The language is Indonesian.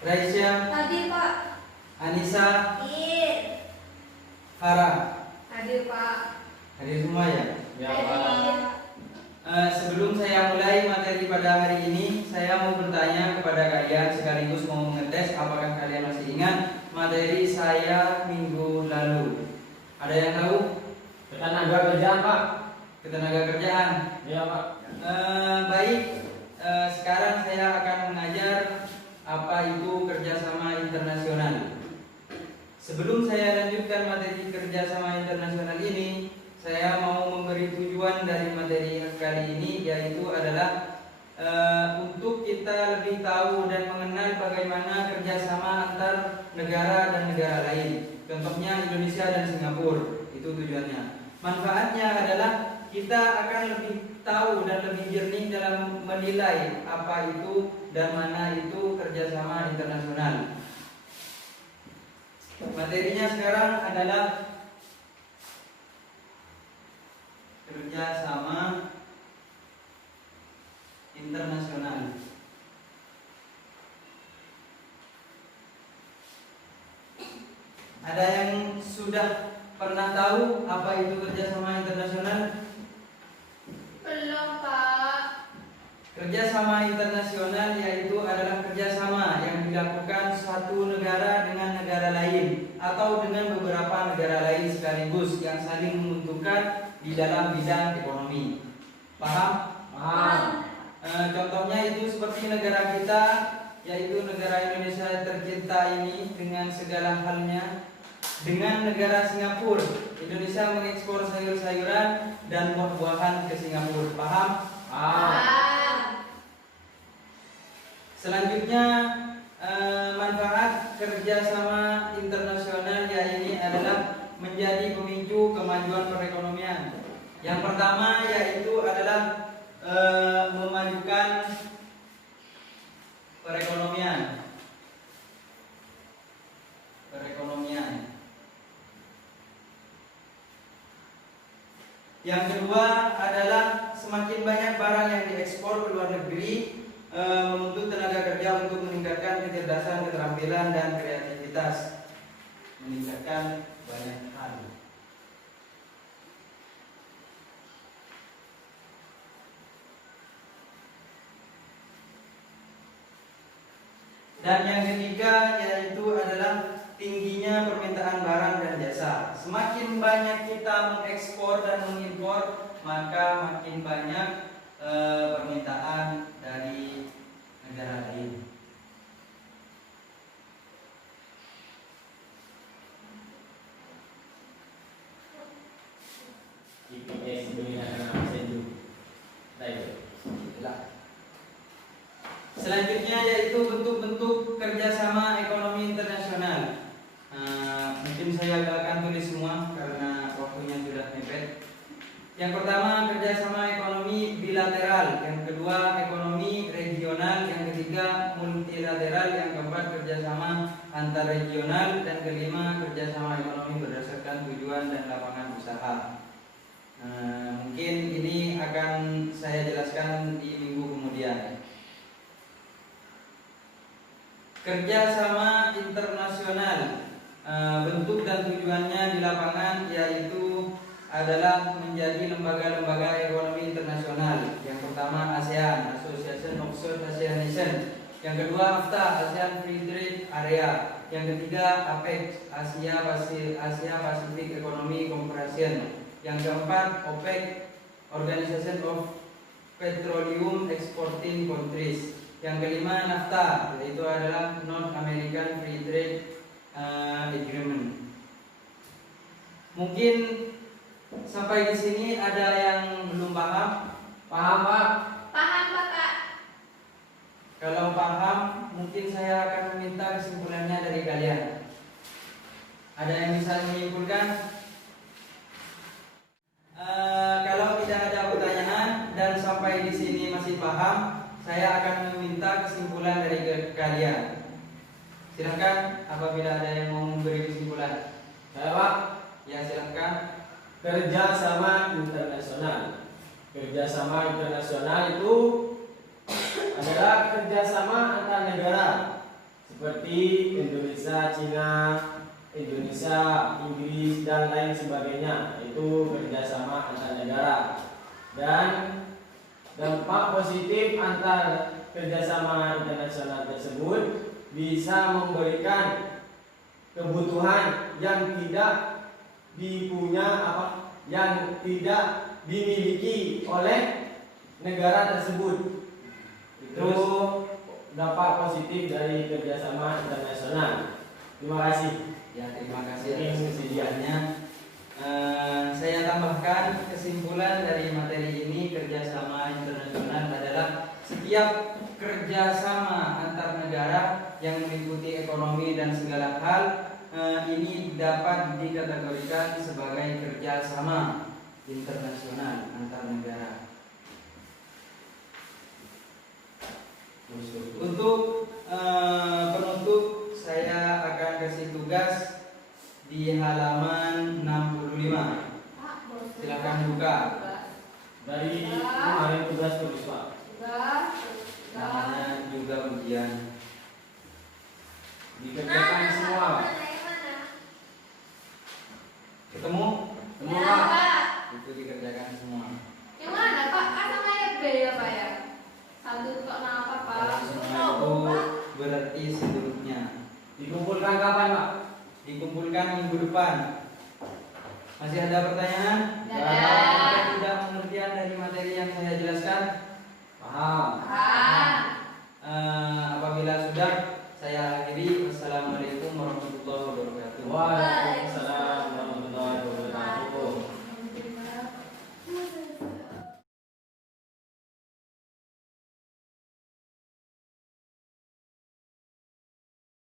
Raisya, Hadir Pak. Anissa, Hadir. Farah. Hadir Pak. Hadir semua ya? Ya Hadir. Pak. Sebelum saya mulai materi pada hari ini, saya mau bertanya kepada kalian sekaligus mau mengetes apakah kalian masih ingat materi saya minggu lalu. Ada yang tahu? Ketenaga kerjaan Pak. Ketenaga kerjaan. Ya Pak. Baik, sekarang saya akan mengajar apa itu kerjasama internasional. Sebelum saya lanjutkan materi kerjasama internasional ini, saya mau memberi tujuan dari materi kali ini, yaitu adalah untuk kita lebih tahu dan mengenal bagaimana kerjasama antar negara dan negara lain. Contohnya Indonesia dan Singapura, itu tujuannya. Manfaatnya adalah kita akan lebih tahu dan lebih jernih dalam menilai apa itu dan mana itu kerjasama internasional. Materinya sekarang adalah kerjasama internasional. Ada yang sudah pernah tahu apa itu kerjasama internasional? Belum Pak. Kerjasama internasional yaitu adalah kerjasama yang dilakukan suatu negara dengan negara lain atau dengan beberapa negara lain sekaligus yang saling menguntungkan di dalam bidang ekonomi. Paham? Paham. Contohnya itu seperti negara kita, yaitu negara Indonesia tercinta ini dengan segala halnya. Dengan negara Singapura, Indonesia mengekspor sayur-sayuran dan buah-buahan ke Singapura. Paham? Paham. Selanjutnya, manfaat kerjasama internasional ini adalah menjadi pemicu kemajuan perekonomian. Yang pertama yaitu adalah memajukan perekonomian. Yang kedua adalah semakin banyak barang yang diekspor ke luar negeri, menuntut tenaga kerja untuk meningkatkan kecerdasan, keterampilan, dan kreativitas, meningkatkan banyak hal. Dan yang ketiga yaitu adalah tingginya permintaan barang dan jasa. Semakin banyak kita mengekspor dan mengimpor, maka makin banyak permintaan dari negara lain. IPS dengan nama sendu. Baik. Selanjutnya yaitu bentuk-bentuk kerjasama ekonomi internasional. Mungkin saya akan tulis semua karena waktunya sudah mepet. Yang pertama kerjasama ekonomi bilateral, yang kedua ekonomi regional, yang ketiga multilateral, yang keempat kerjasama antar regional, dan kelima kerjasama ekonomi berdasarkan tujuan dan lapangan usaha. Mungkin ini akan saya jelaskan di minggu kemudian. Kerjasama internasional, bentuk dan tujuannya di lapangan yaitu adalah menjadi lembaga-lembaga ekonomi internasional. Yang pertama ASEAN, Association of South Asian Nations. Yang kedua AFTA, ASEAN Free Trade Area. Yang ketiga APEC, Asia Pacific Economic Cooperation. Yang keempat OPEC, Organization of Petroleum Exporting Countries. Yang kelima NAFTA, yaitu adalah North American Free Trade Agreement. Mungkin sampai di sini ada yang belum paham? Paham Pak? Paham Pak Kak. Kalau paham, mungkin saya akan meminta kesimpulannya dari kalian. Ada yang bisa menyimpulkan? Kalau tidak ada pertanyaan dan sampai di sini masih paham, saya akan meminta kesimpulan dari kalian. Silakan apabila ada yang mau memberi kesimpulan. Saya Pak. Ya silakan. Kerjasama internasional. Kerjasama internasional itu adalah kerjasama antar negara seperti seperti Indonesia, Cina, Indonesia, Inggris, dan lain sebagainya. Itu kerjasama antar negara. Dan dampak positif antar kerjasama internasional tersebut bisa memberikan kebutuhan yang tidak yang tidak dimiliki oleh negara tersebut. Itu dampak positif dari kerjasama internasional. Terima kasih. Ya, terima kasih atas kesediaannya. Saya tambahkan kesimpulan dari materi ini, kerjasama internasional adalah setiap kerjasama antar negara yang meliputi ekonomi dan segala hal ini dapat dikategorikan sebagai kerjasama internasional antar negara. Untuk penutup, saya akan kasih tugas di halaman 65. Pak, bosan. Silakan buka. Dari kemarin tugas tulis Pak. Namanya juga ujian. Dikerjakan semua Pak. Ketemu? Semua Pak. Itu dikerjakan semua. Yang mana Pak? Kan namanya B ya Pak ya? Satu kok nama Pak? Kalau semua itu berarti seluruhnya. Dikumpulkan kapan Pak? Dikumpulkan minggu depan. Masih ada pertanyaan? Tidak. Ada tidak pengertian dari materi yang saya jelaskan? Paham. Apabila sudah, saya akhiri. Wassalamualaikum warahmatullahi wabarakatuh. Waalaikumsalam.